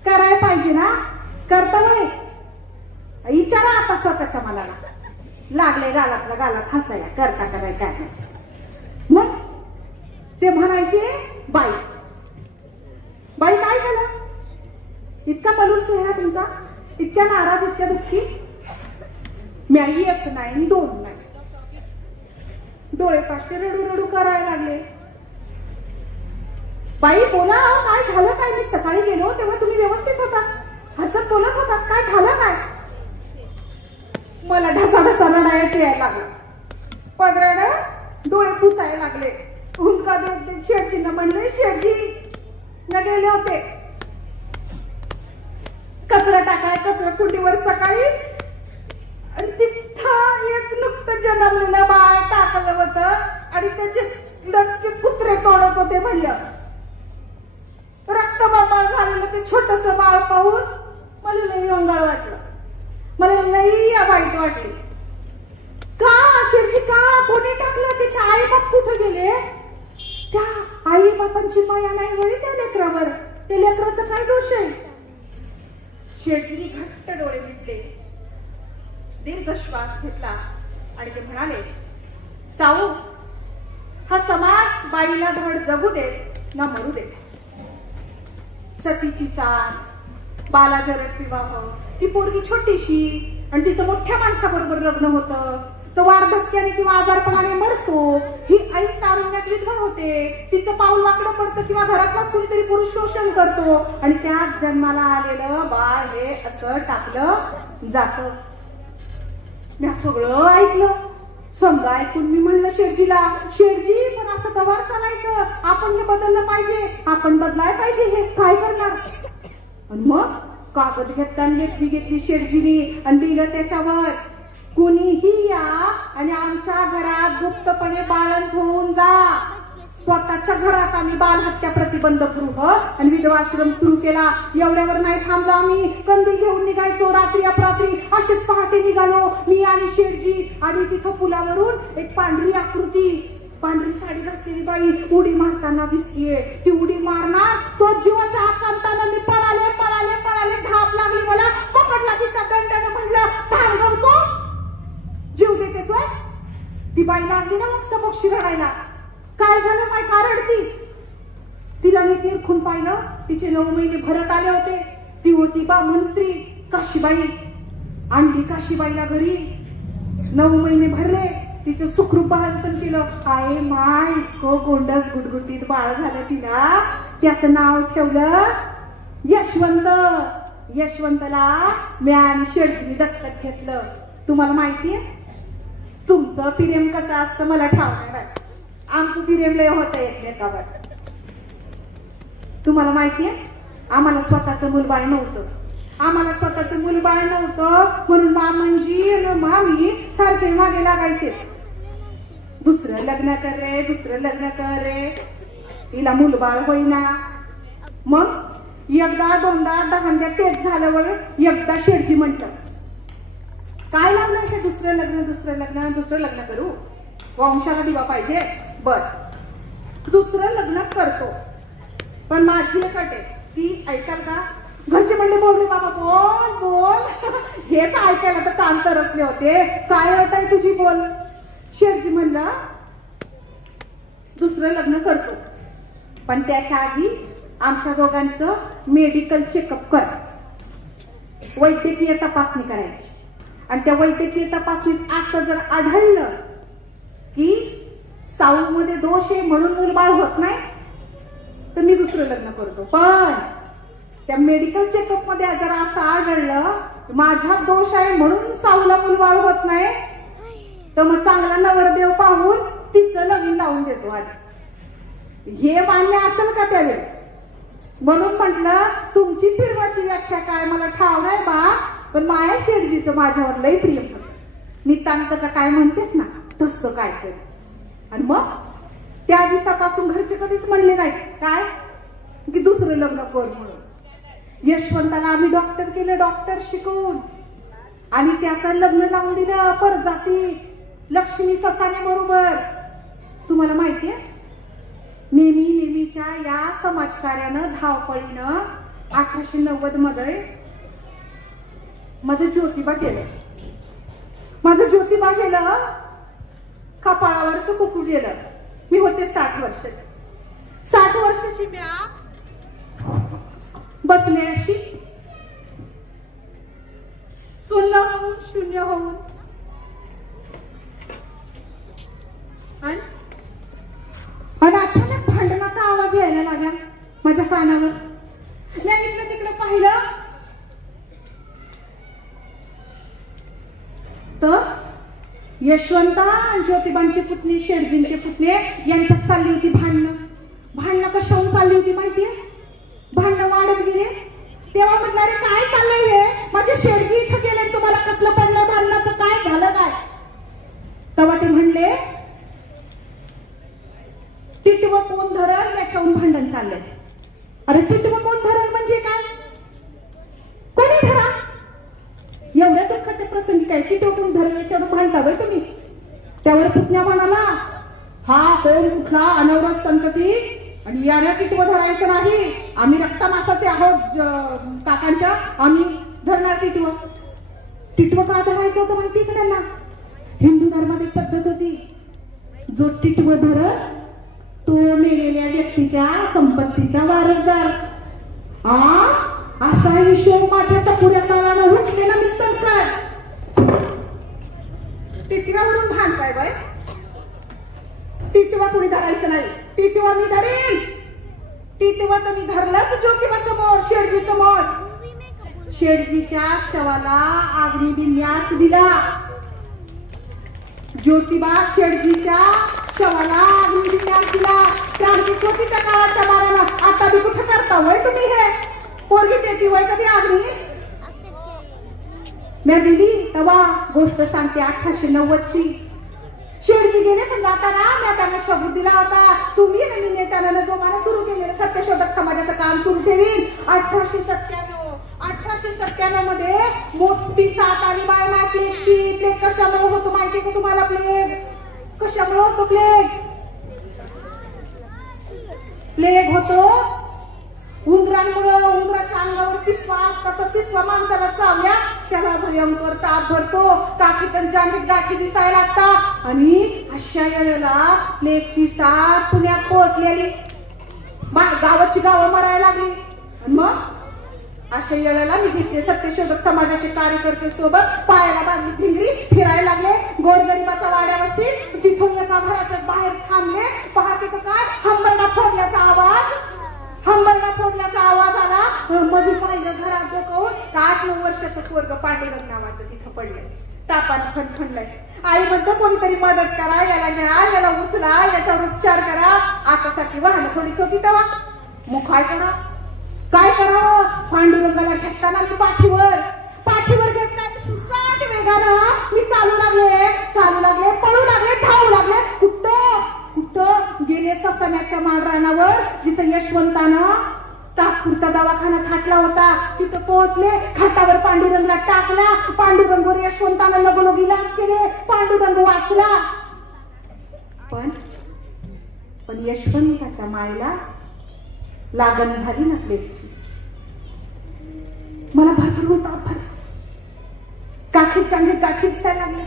करायला पाहिजे ना? करता म्हणे? विचारा आता स्वतःच्या मनाला. लागले गालात हसायला, करता करायला काय? मग ते म्हणायचे, बाई बाई काय झालं? इतका पलून चेहरा तुमचा, इतक्या नाराज, इतक्या दुःखी. मी एक नाही दोन नाही, डोळे पाचशे रडू रडू करायला लागले. बाई बोला, काय झालं काय? मी सकाळी गेलो तेव्हा तुम्ही व्यवस्थित होतात, हसत बोलत होतात, काय झालं काय? मला ढसा रडायचं यायला लागला. पदरानं डोळे पुसायला लागले. हुंदका देत शेठजींना म्हणले, शेठजी न गेले होते कचरा टाकाय कचरा कुंडीवर सकाळी, आणि तिथं एक नुकतं जन्मलेलं बाळ टाकलं होतं आणि त्याचे लचके कुत्रे तोडत होते. म्हणलं रक्तबाबा झालेलं ते छोटस बाळ पाहून मला लई अंगाळ वाटलं, मला लई वाईट वाटली. का शेठजी, का कोणी टाकलं? त्याचे आई बाप कुठे गेले? त्या आई बापांची माया नाही वळी त्या लेकरावर. त्या लेकराचा काय दोष आहे? शेठजीने घट्ट डोळे मिटले, दीर्घ श्वास घेतला आणि ते म्हणाले, साऊ, हा समाज बाईला धड जगू दे ना मरू दे. सतीची चाल, बालाजरट विवाह, ती पोरगी छोटीशी आणि तिचं मोठ्या माणसाबरोबर लग्न होतं, तो वार्धक्याने किंवा आजारपणाने मरतो. ही आई तारुण्यात विधवा होते, तिचं पाऊल वाकडं पडतं किंवा घरातला कुणीतरी पुरुष शोषण करतो आणि त्यात जन्माला आलेलं बाळ हे असं टाकलं जातं. मी सगळं ऐकलं. समजा ऐकून मी म्हणलं शेठजीला, शेठजी पण असं कवार चालायचं? आपण हे बदललं पाहिजे, आपण बदलायला पाहिजे. हे काय करणार? आणि मग कागद घेतला, लेखी घेतली शेठजीनी आणि दिलं त्याच्यावर, कुणीही या आणि आमच्या घरात गुप्तपणे बाळंत होऊन जा. स्वतःच्या घरात आम्ही बालहत्या प्रतिबंधक गृह आणि विधवाश्रम सुरू केला. एवढ्यावर नाही थांबलो आम्ही. कंदील घेऊन निघायचो रात्री अपरात्री. असेच पहाटे निघालो मी आणि शेठजी आणि तिथं पुलावरून एक पांढरी आकृती, पांढरी साडी घातलेली बाई उडी मारताना दिसतीये. ती उडी मारणार, तो जीवाच्या आकांतानं मी पळाले पळाले पळाले, धाप लागली मला, पकडला तिचा दंडाने. म्हणलं, थांब गमतो, जीव देतेस वय? ती बाई लागली ना मग समोक्षी रडायला. काय झालं माय, का रडती? तिला नीट निरखून पाहिलं, तिचे 9 महिने भरत आले होते. ती होती ब्राह्मण स्त्री काशीबाई. आणली काशीबाईला घरी, 9 महिने भरले, तिचं सुखरूप बाळंतपण केलं. आय माय, गोंडस गुटगुटीत बाळ झालं तिला. त्याचं नाव ठेवलं यशवंत. यशवंतला मी आणि शेठजीने दत्तक घेतलं. तुम्हाला माहितीये तुमचं प्रेम कसं असतं मला ठाव नाही. आमचं प्रेम लय होतं एकमेकावर. तुम्हाला माहितीये आम्हाला मूलबाळ नव्हतं. म्हणून मामंजी आणि मामी सारखे मागे लागायचे. दुसरं लग्न कर रे, तिला मूलबाळ होईना. मग एकदा दोनदा दहांदा तेच झाल्यावर एकदा शेठजी म्हटलं, काय लावलंय हे दुसरं लग्न करू, वंशाला दिवा पाहिजे. बर, दुसरं लग्न करतो, पण माझी एक अट आहे, ती ऐकाल का? घरचे म्हणले, बोल रे बाबा, बोल. हेच ऐकायला तर कान तरसले होते. काय अट आहे तुझी, बोल. शेठजी म्हणलं, दुसरं लग्न करतो, पण त्याच्या आधी आमच्या दोघांचं मेडिकल चेकअप करायचं, वैद्यकीय तपासणी करायची. आणि त्या वैद्यकीय तपासणीत असं जर आढळलं की साऊ मध्ये दोष आहे म्हणून मूलबाळ होत नाही, तर मी दुसरं लग्न करतो. पण त्या मेडिकल चेकअप मध्ये जर असं आढळलं माझ्यात दोष आहे म्हणून साऊला मूलबाळ होत नाही, तर मग चांगला नवरदेव पाहून तिचं लग्न लावून देतो. आधी हे मान्य असेल का त्यावेळी? म्हणून म्हटलं, तुमची फिरवाची व्याख्या काय मला ठाव नाही बा, पण माया शेठजीचं माझ्यावर लई प्रेम होतं. नितांत का काय म्हणतेस ना, तसं काय कर. आणि मग त्या दिवसापासून घरचे कधीच म्हणले नाहीत काय की दुसरं लग्न कर म्हणून. यशवंताला आम्ही डॉक्टर केलं, डॉक्टर शिकवून, आणि त्याचं लग्न लावून दिलं परजाती लक्ष्मी ससाने बरोबर. तुम्हाला माहितीये नेहमीच्या या समाजकार्यानं धावपळीनं 1890 मध्ये माझं ज्योतिबा गेलं. माझं ज्योतिबा गेलं, कपाळावरच कुकू गेलं. मी होते 60 वर्षाची. 60 वर्षाची म्या बसले अशी शून्य होऊन शून्य होऊन, आणि अचानक भांडणाचा आवाज यायला लागला माझ्या कानावर. मी इकडे तिकडे पाहिलं तर यशवंता आणि ज्योतिबांची पुतणी, शेडजींचे पुतणे यांच्यात चालली होती भांडणं. भांडणं कशाहून चालली होती माहितीये? भांडणं वाढत गेले. तेव्हा म्हणणारे काय चाललंय हे, माझे शेडजी इथं गेले, तुम्हाला कसलं पडलं भांडणाचं, काय झालं काय? तेव्हा ते म्हणले टिटवं कोण धरण याच्याहून भांडण चाललंय. अरे टिटवं कोण धरण म्हणजे काय? कोणी धरा? एवढ्या दुःखाच्या प्रसंगी काय टिटवं कोण धरण याच्यावर भांडता बाई तुम्ही? त्यावर पुतण्या म्हणाला, हा कोण कुठला अनवरत संतती आणि याला टिटवं धरायचं नाही, आम्ही रक्तमासाचे आहोत काकांच्या, आम्ही धरणार टिटवं. टिटवं का धरायचं होतं माहिती का त्यांना? हिंदू धर्मात एक पद्धत होती, जो टिटवं धरत तो मेलेल्या व्यक्तीच्या संपत्तीचा वारसदार. असा हिशोब माझ्या टपुऱ्या कानानं उठलेला दिसतात काय? टिटव्यावरून भांडताय बाय? टिटवा कोणी धरायचं नाही, टिटवा मी धरेल. टिटवा तर मी धरलंच ज्योतिबा समोर, शेडजी समोर. शेडजीच्या शवाला अग्निबिन्यास दिला. ज्योतिबा शेडजीच्या शवाला अग्निबिन्यास दिला. क्रांती ज्योतीच्या काळाच्या मारानं आता बी कुठं करता वय तुम्ही? हे पोरगी देती वय कधी अग्नी? मी दिली तेव्हा गोष्ट सांगते 1890 ची. शेडजी गेले पण जाताना मी त्यांना शब्द दिला होता, तुम्ही आणि नेटानं जो मला सुरू केलेलं सत्यशोधक समाजाचं काम सुरू ठेवीन. 1897 मध्ये मोठी साथ आली बाय माय प्लेगची. प्लेग कशामुळे होतो माहितीये का तुम्हाला? प्लेग कशामुळे होतो? प्लेग होतो उंदरांमुळे. उंदराच्या अंगावर पिसवा असता, तर पिसवा माणसाला चावल्या त्याला भयंकर ताप भरतो, काकीतन जांभीत गाठी दिसायला लागता. आणि अशा वेळेला प्लेगची साथ पुण्यात पोहोचलेली, गावाची गावं मरायला लागली. मग अशा वेळेला मी घेतले सत्यशोधक समाजाचे कार्यकर्ते सोबत, पायाला बांधली भिंगरी, फिरायला लागले गोरगरिबाच्या वाड्यावरती. तिथून एका घराच्या बाहेर थांबले. पाहते तर काय, हंबरडा फोडल्याचा आवाज आला. मध्ये पाहिलं घरात डोकावून 8-9 वर्षाचं पोरग पांडुरंग नावाचं तिथं पडलंय, तापानं खणखणलंय. आई म्हणतो कोणीतरी मदत करा, याला न्या, याला उचला, याच्यावर उपचार करा. आतासाठी वाहन थोडीच होती तेव्हा. मग काय करावं? पांडुरंगाला घेतताना मी पाठीवर घेतला. सुसाट वेगानं मी चालू लागले, पळू लागले, धावू लागले. कुठं गेले? ससाण्याच्या माळरानावर, जिथं यशवंतानं तात्पुरता दवाखाना थाटला होता, तिथं पोहोचले. खाटावर पांडुरंगला टाकला. पांडुरंगवर यशवंतानं लगोलग इलाज केले. पांडुरंग वाचला. पण यशवंताच्या मायला लागण झाली ना प्लेगची. मला भरपूर ताप भरला, गाठी दिसायला लागली.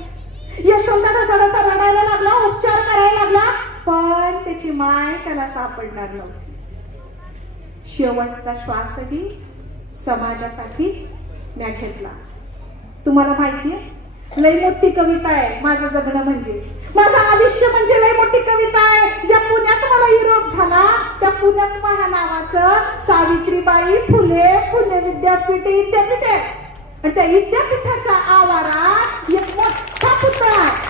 यशवंताचा सडासा रडायला लागला, उपचार करायला लागला, पण त्याची माय त्याला सापडणार नव्हती. शेवटचा श्वासही समाजासाठी मी घेतला. तुम्हाला माहितीये लय मोठी कविता आहे माझं जगणं म्हणजे, माझं आयुष्य म्हणजे लय मोठी कविता आहे. ज्या पुण्यात मला युरोप झाला त्या पुण्यात माझ्या नावाचं सावित्रीबाई फुले पुणे विद्यापीठ विद्यापीठ आहे. आणि त्या विद्यापीठाच्या आवारात एक मोठा पुतळा आहे.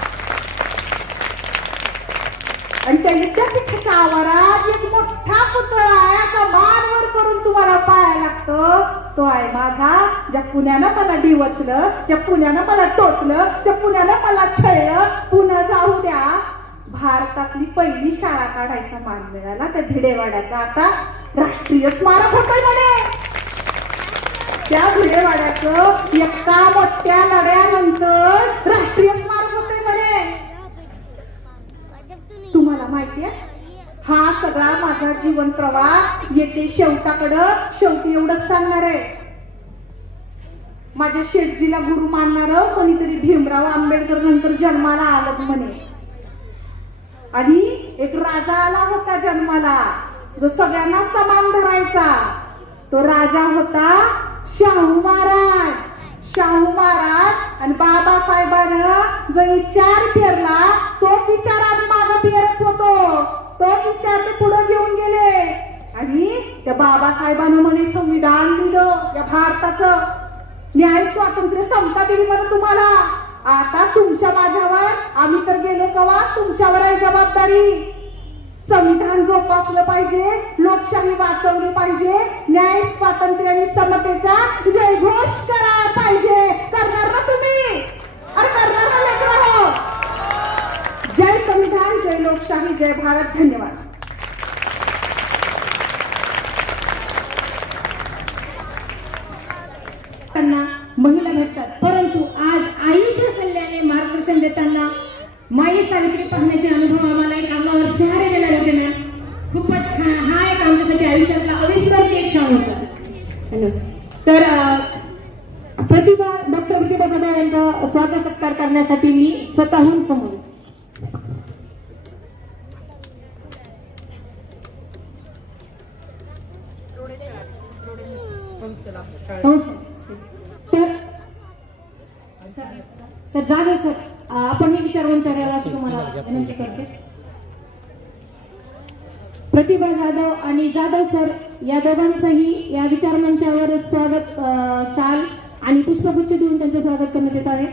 आणि त्या विद्यापीठाच्या आवारात एक मोठा पुतळा आहे. असा मान वर करून तुम्हाला पाहायला लागतं. तो आहे माझा, ज्या पुण्यानं मला डिवचलं, ज्या पुण्यानं मला टोचलं, ज्या पुण्यानं मला छळलं. पुन्हा जाऊ द्या, भारतातली पहिली शाळा काढायचा मान मिळाला त्या भिडेवाड्याचा आता राष्ट्रीय स्मारक होतंय म्हणे. त्या भिडेवाड्याचं एका मोठ्या लढ्यानंतर राष्ट्रीय स्मारक होतंय म्हणे. तुम्हाला माहितीये हा सगळा माझा जीवन प्रवास येते शेवटाकडं. शेवटी एवढंच सांगणार आहे, माझ्या शेठजीला गुरु मानणार कोणीतरी भीमराव आंबेडकर नंतर जन्माला आलं म्हणे. आणि एक राजा आला होता जन्माला जो सगळ्यांना समान धरायचा. तो राजा होता शाहू महाराज. शाहू महाराज आणि बाबासाहेबांनं जो विचार पेरला तोच विचार आम्ही मागे पेरत होतो. तोच विचार ते पुढे घेऊन गेले आणि त्या बाबासाहेबांनं म्हणे संविधान दिलं या भारताचं. न्याय स्वातंत्र्य समता दिली म्हणे तुम्हाला. आता तुमच्या माझ्यावर, आम्ही तर गेलो कवा, तुमच्यावर आहे जबाबदारी. संविधान जोपासलं पाहिजे, लोकशाही वाचवली पाहिजे, न्याय स्वातंत्र्य आणि समतेचा जयघोष करा पाहिजे. करणार ना तुम्ही? अरे करणार ना लेकरं? जय संविधान, जय लोकशाही, जय भारत. धन्यवाद. महिला भेटतात, परंतु आज आईच्या सल्ल्याने मार्गदर्शन देताना माई सावित्री पाहण्याचे अनुभव आम्हाला एक अंगावर शहारे गेले होते मॅम. खूपच छान. हा एक आमच्यासाठी आयुष्यातला अविस्मरणीय एक क्षण होता. तर प्रतिभा डॉक्टर प्रतिभा जाधव यांचा स्वागत सत्कार करण्यासाठी मी स्वतःहून समोर. सर जाधव सर, आपण हे विचारायला असं तुम्हाला विनंती करते. प्रतिभा जाधव आणि जाधव सर या दोघांचंही या विचार मंचावर स्वागत, शाल आणि पुष्पगुच्छ देऊन त्यांचं स्वागत करण्यात येत आहे.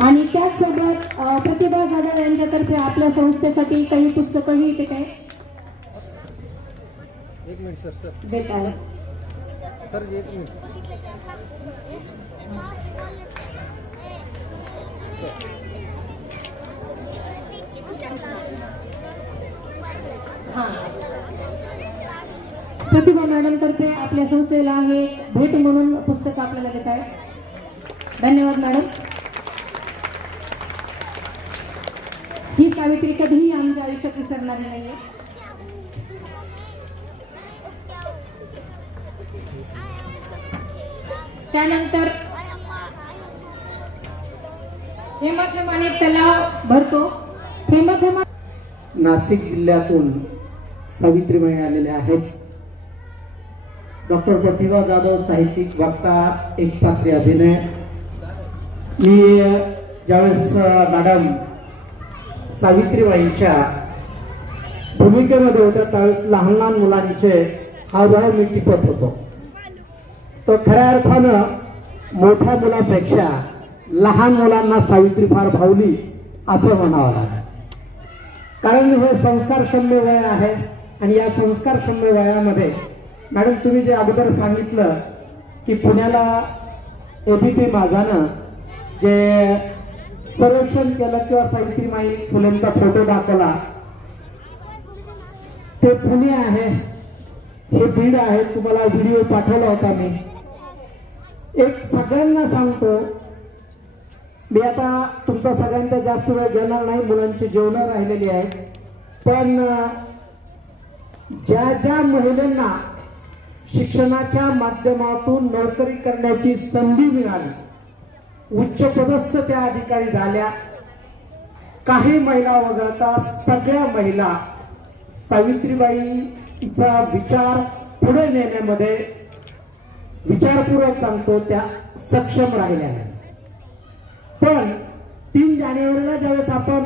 आणि त्याचसोबत प्रतिभा जाधव यांच्यातर्फे आपल्या संस्थेसाठी काही पुस्तकंही इथे काय एक मिनिट सर देत आहे. सर एक मिनिट. प्रतिभा मॅडम तर्फे आपल्या संस्थेला हे भेट म्हणून पुस्तक आपल्याला देत आहे. धन्यवाद मॅडम. ही सावित्री कधीही आमच्या आयुष्यात विसरणारी नाहीये. त्यानंतर हेमथेमाने तलाव भरतो. हेमथेमा नाशिक जिल्ह्यातून सावित्रीबाई आलेल्या आहेत. डॉक्टर प्रतिभा जाधव साहित्यिक वक्ता, एक पात्री अभिनय. मी ज्यावेळेस मॅडम सावित्रीबाईंच्या भूमिकेमध्ये होत्या त्यावेळेस लहान लहान मुलांचे हावभाव मी टिपत होतो. तो खऱ्या अर्थानं मोठ्या मुलापेक्षा लहान मुलांना सावित्री फार भावली असं म्हणावं लागेल. कारण हे संस्कारक्षम्य वय आहे आणि या संस्कारक्षम्य वयामध्ये मॅडम तुम्ही जे अगोदर सांगितलं की पुण्याला एबीपी माझानं जे सर्वेक्षण केलं किंवा सावित्रीबाई फुलेंचा फोटो दाखवला, ते पुणे आहे, हे बीड आहे. तुम्हाला व्हिडिओ पाठवला होता मी. एक सगळ्यांना सांगतो, मी आता तुमचा सगळ्यांचा जास्त वेळ घेणार नाही, मुलांची जेवणं राहिलेली आहेत. पण ज्या ज्या महिलांना शिक्षणाच्या माध्यमातून नोकरी करण्याची संधी मिळाली, उच्च पदस्थ त्या अधिकारी झाल्या, काही महिला वगळता सगळ्या महिला सावित्रीबाईचा विचार पुढे नेण्यामध्ये विचारपूर्वक सांगतो त्या सक्षम राहिल्या नाही. पण 3 जानेवारीला ज्यावेळेस आपण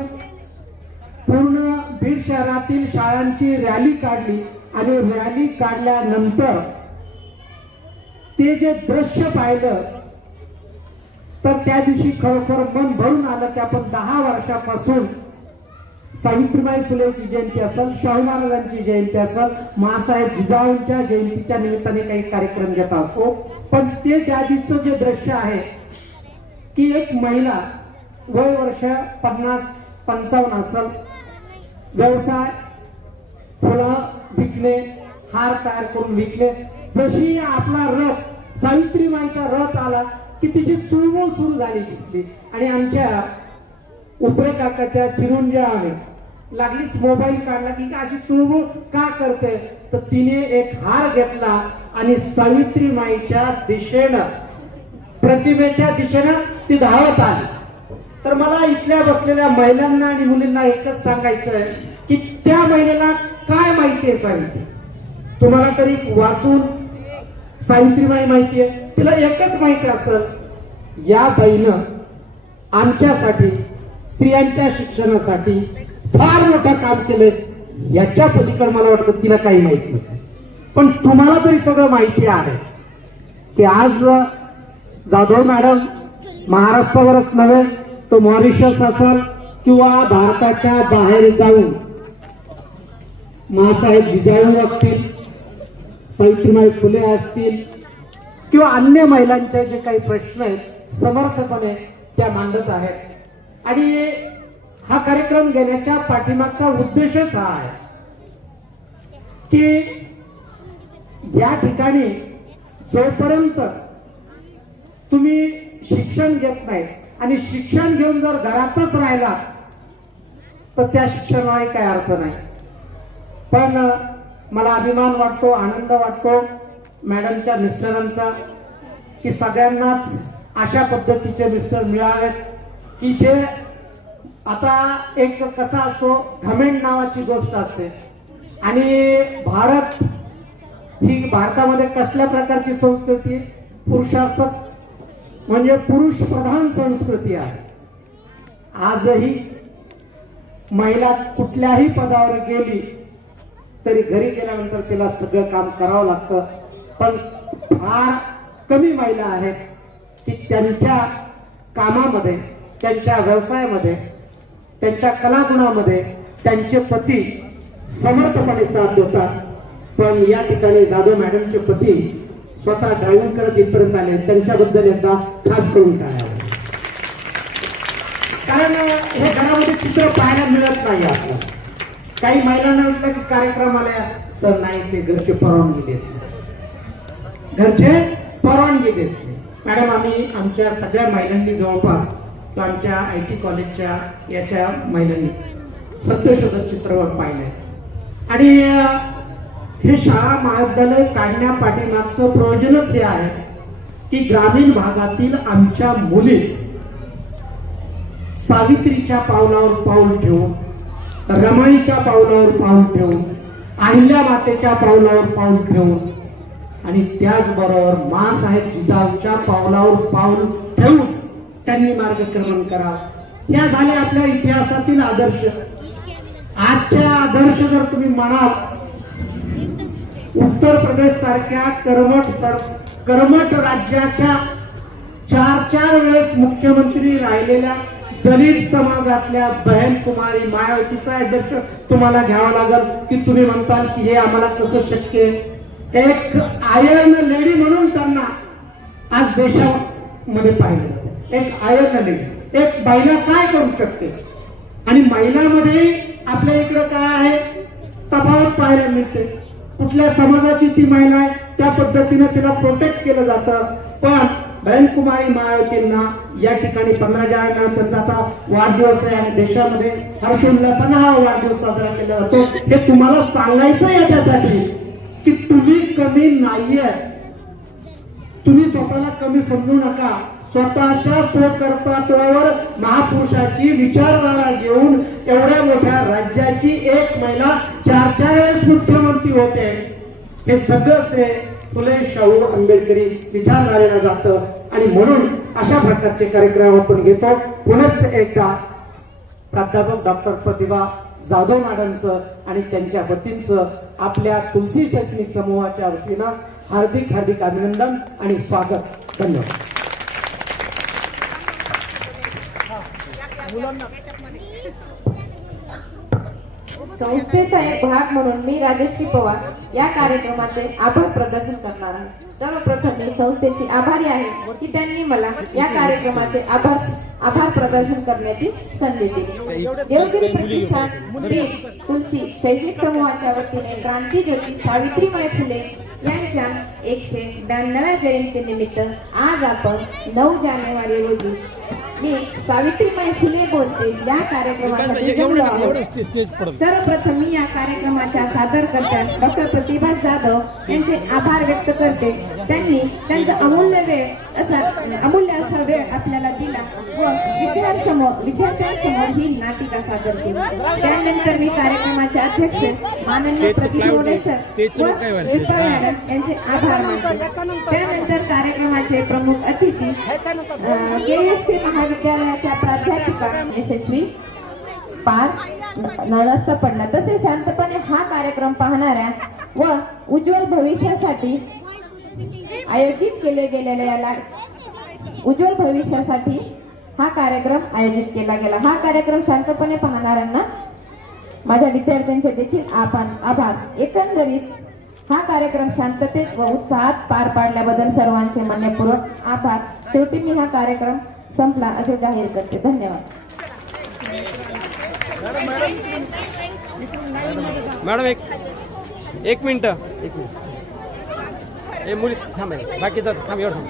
पूर्ण बीड शहरातील शाळांची रॅली काढली आणि रॅली काढल्यानंतर ते जे दृश्य पाहिलं तर त्या दिवशी खरोखर मन भरून आलं की आपण 10 वर्षापासून सावित्रीबाई फुलेची जयंती असेल, शाहू महाराजांची जयंती असेल, माँसाहेब जिजाऊंच्या जयंतीच्या निमित्ताने काही कार्यक्रम घेत असतो. पण ते त्या दिवशीचं जे दृश्य आहे की एक महिला वय वर्ष 50-55 असेल, व्यवसाय फुलं विकणे, हार तयार करून विकले, जशी आपला रथ सावित्रीबाईंचा रथ आला की तिची चुळबुळ सुरू झाली दिसली. आणि आमच्या उपरे काकाच्या चिरुंजीने लागलीच मोबाईल काढला की अशी चुळबुळ का करते, तर तिने एक हार घेतला आणि सावित्रीबाईच्या दिशेनं, प्रतिमेच्या दिशेनं ती धावत आली. तर मला इथल्या बसलेल्या महिलांना आणि मुलींना एकच सांगायचं आहे की त्या महिलेला काय माहिती आहे सावित्री. तुम्हाला तरी वाचून सावित्रीबाई माहिती आहे, तिला एकच माहिती असेल, या बाईनं आमच्यासाठी, स्त्रियांच्या शिक्षणासाठी फार मोठं काम केलंय. याच्या पलीकडे मला वाटतं तिला काही माहिती नसेल. पण तुम्हाला तरी सगळं माहिती आहे की आज जाधव मॅडम महाराष्ट्रावरच नव्हे तो मॉरिशस असेल किंवा भारताच्या बाहेर जाऊन माँसाहेब जिजाऊ असतील, सावित्रीबाई फुले असतील किंवा अन्य महिलांचे जे काही प्रश्न आहेत समर्थपणे त्या मांडत आहेत. आणि हा कार्यक्रम घेण्याच्या पाठीमागचा उद्देशच हा आहे की या ठिकाणी जोपर्यंत तुम्ही शिक्षण घेत नाही आणि शिक्षण घेऊन जर घरातच राहिला तर त्या शिक्षणाला काही अर्थ नाही. पण मला अभिमान वाटतो, आनंद वाटतो मॅडमच्या मिस्टरांचा की सगळ्यांनाच अशा पद्धतीचे मिस्टर मिळावेत की जे, आता एक कसा असतो, घमेंड नावाची गोष्ट असते. आणि भारत ही, भारतामध्ये कसल्या प्रकारची संस्कृती, पुरुषार्थ म्हणजे पुरुष प्रधान संस्कृती आहे. आजही महिला कुठल्याही पदावर गेली तरी घरी गेल्यानंतर तिला सगळं काम करावं लागतं. पण फार कमी महिला आहेत की त्यांच्या कामामध्ये, त्यांच्या व्यवसायामध्ये, त्यांच्या कलागुणामध्ये त्यांचे पती समर्थपणे साथ देतात. पण या ठिकाणी जाधव मॅडमचे पती स्वतः ड्रायव्हिंग करत इथपर्यंत आले, त्यांच्याबद्दल एकदा खास करून टाळावं. कारण हे घरामध्ये चित्र पाहायला मिळत नाही. आपलं काही महिलांना म्हटलं की कार्यक्रमाला सर नाही, ते घरचे परवानगी देत नाही, घरचे परवानगी देत नाही. मॅडम आम्ही आमच्या सगळ्या महिलांनी जवळपास आमच्या IT कॉलेजच्या याच्या महिलांनी सत्यशोधक चित्रपट पाहिलंय. आणि हे शाळा महाविद्यालय काढण्यापाठीमागचं प्रयोजनच हे आहे की ग्रामीण भागातील आमच्या मुली सावित्रीच्या पावलावर पाऊल ठेवून, रमाईच्या पावलावर पाऊल ठेवून, अहिल्या मातेच्या पावलावर पाऊल ठेवून आणि त्याचबरोबर माँसाहेब जिजाऊच्या पावलावर पाऊल ठेवून त्यांनी मार्गक्रमण करावं. या झाले आपल्या इतिहासातील आदर्श. आजच्या आदर्श जर तुम्ही म्हणाल, उत्तर प्रदेश सारख्या कर्मठ राज्याच्या 4 वेळेस मुख्यमंत्री राहिलेल्या दलित समाजातल्या बहन कुमारी मायावतीचा आदर्श तुम्हाला घ्यावा लागेल की तुम्ही म्हणताल की हे आम्हाला कसं शक्य आहे. एक आयर्न लेडी म्हणून त्यांना आज देशामध्ये पाहिलं जातं. एक आयर्न लेडी, एक महिला काय करू शकते. आणि महिलांमध्ये आपल्या इकडे काय आहे, तफावत पाहायला मिळते. कुठल्या समाजाची ती महिला आहे त्या पद्धतीने तिला प्रोटेक्ट केलं जातं. पण बहन कुमारी मायावतींना या ठिकाणी 15 जानेवारी त्यांचा आता वाढदिवस आहे. देशामध्ये हर्षोल्लासाने हा वाढदिवस साजरा केला जातो. हे तुम्हाला सांगायचं याच्यासाठी की तुम्ही कमी नाहीये, तुम्ही स्वतःला कमी समजू नका. स्वतःच्या स्वकर्तृत्वावर महापुरुषाची विचारधारा घेऊन एवढ्या मोठ्या राज्याची एक महिला 4 वेळेस मुख्यमंत्री होते. हे सगळं ते फुले शाहू आंबेडकरी विचारधारेला जातं. आणि म्हणून अशा प्रकारचे कार्यक्रम आपण घेतो. पुनच एकदा प्राध्यापक डॉक्टर प्रतिभा जाधव मॅडमचं आणि त्यांच्या वतींचं आपल्या तुलसी शैक्षणिक समूहाच्या वतीनं हार्दिक अभिनंदन आणि स्वागत. धन्यवाद. संस्थेचा एक भाग म्हणून मी राजश्री पवार या कार्यक्रमाचे आभार प्रदर्शन करणार आहे. सर्वप्रथम मी संस्थेची आभारी आहे की त्यांनी मला या कार्यक्रमाचे आभार प्रदर्शन करण्याची संधी दिली. देवगिरी प्रतिष्ठान बीड तुलसी शैक्षणिक समूहाच्या वतीने क्रांती ज्योती सावित्रीबाई फुले यांच्या 192व्या जयंतीनिमित्त आज आपण 9 जानेवारी रोजी मी सावित्रीबाई फुले बोलते या कार्यक्रमासाठी जमलो आहोत. सर्वप्रथम मी या कार्यक्रमाच्या सादरकर्त्या डॉक्टर प्रतिभा जाधव यांचे आभार व्यक्त करते. त्यांनी त्यांचा अमूल्य असा वेळ आपल्याला दिला व विद्यार्थ्यांसमोर ही नाटिका सादर केली. त्यानंतर मी कार्यक्रमाचे अध्यक्ष माननीय प्रतिभा सर व मॅडम यांचे आभार मानते. त्यानंतर कार्यक्रमाचे प्रमुख अतिथी KSP महाविद्यालयाच्या प्राध्यापिका यशस्वी पार नळस्ता पडला. तसेच शांतपणे हा कार्यक्रम पाहणाऱ्या व उज्ज्वल भविष्यासाठी आयोजित केले गेलेल्या उज्ज्वल भविष्यासाठी हा कार्यक्रम आयोजित केला गेला. हा कार्यक्रम शांतपणे पाहणाऱ्यांना माझ्या विद्यार्थ्यांचे देखील आभार. एकंदरीत हा कार्यक्रम शांततेत व उत्साहात पार पाडल्याबद्दल सर्वांचे मनपूर्वक आभार. शेवटी मी हा कार्यक्रम संपला असे जाहीर करते. धन्यवाद. मॅडम एक मिनिट. हे मुली थांब बाकी थांब एवढं थांब.